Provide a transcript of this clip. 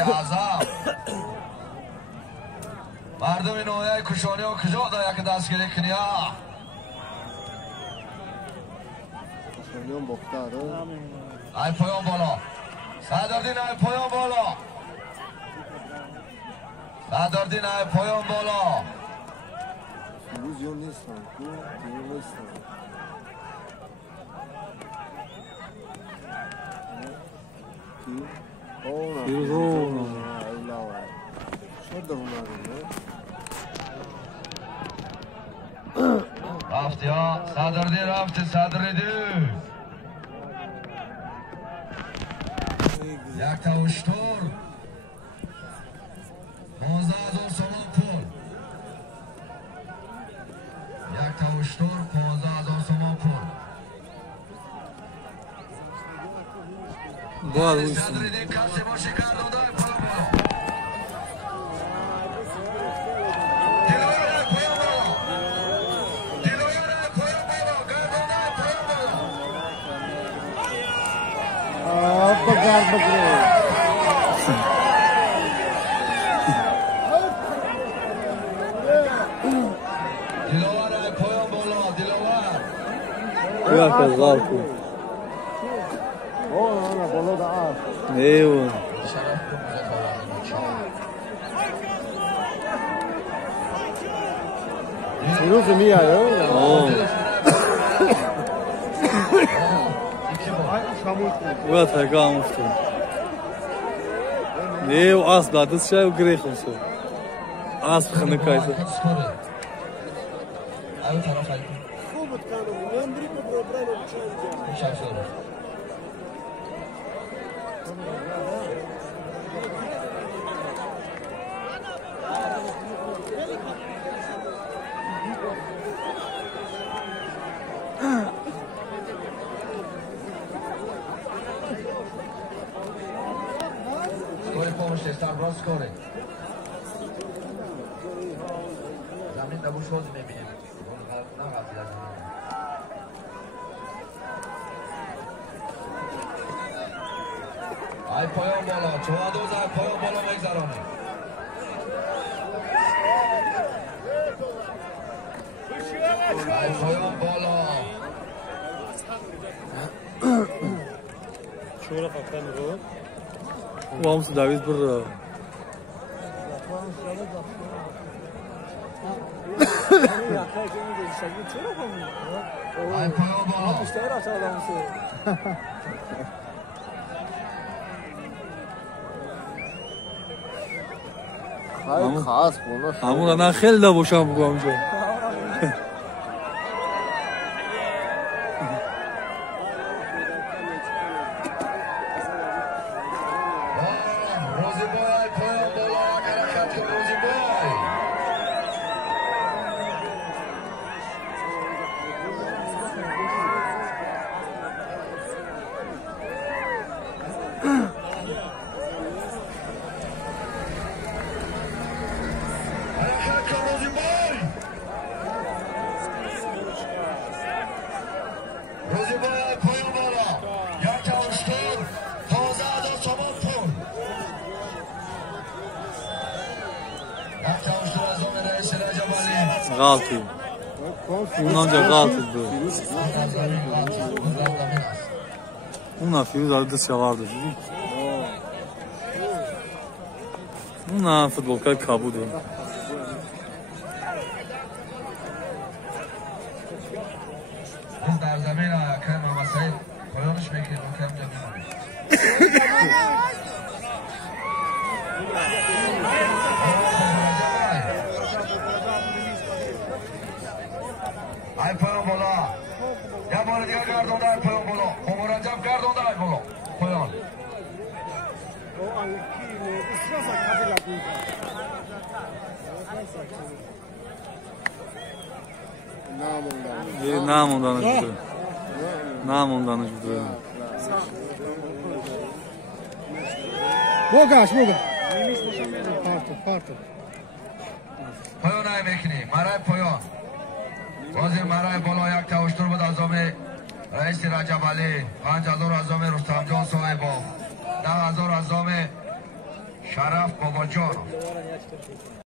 اعظم مردم نوعی کشانی و کجا دا یک دستگیری کنیا کشانیان بختاره ای پایان بالا سرداردین ای پایان بالا سرداردین ای پایان بالا روز یون نیستن دیون نیستن رفتی ها صدردی رفتی صدردی یک تاوشتور 15,000 سومان پول یک تاوشتور 15,000 سومان پول صدردی کسی باشی گردانده پایان بالا بگرد بگرد دیلاور پایان بالا دیلاور بیا که غال کن نه بالا دا آف ایوه روز میاد بیا تکام افتاد ایو اسب دادش شو گریخم شو اسب خنکایسه اون طرف های خوبت کانو نمبری کو پروگرام چه شب شروع استان راست کنه زمین دبوش روز میبینیم نه غفلت ای پایان بالا چوادوز ای پایان بالا میگذرانه ای پایان بالا شورا فقط رو وامس داوید برا ای پایان بالا خیلی خاص بوده همون نه خیلی دا باشم بگم اونجا غلطی اونجا غلطی بود اون فیروز داره دست شوارده دیدی اون فوتبالکای کابوده biz در زمین اکرم محمد سعید پایانش میکنیم اکرم جمعی ای پایان بالا یه بار دیگه گردانده ای پایان بالا مبارجب گردانده ای بالا پایان نموندنش بوده نموندنش بوده بگاش بگا پایان های میکنی مرای پایان بازی مرای بالا یک توشتر بود ازام رئیس رجب علی 5,000 ازام رستم جان صاحبا 10,000 ازام Sharaf Bobojonov.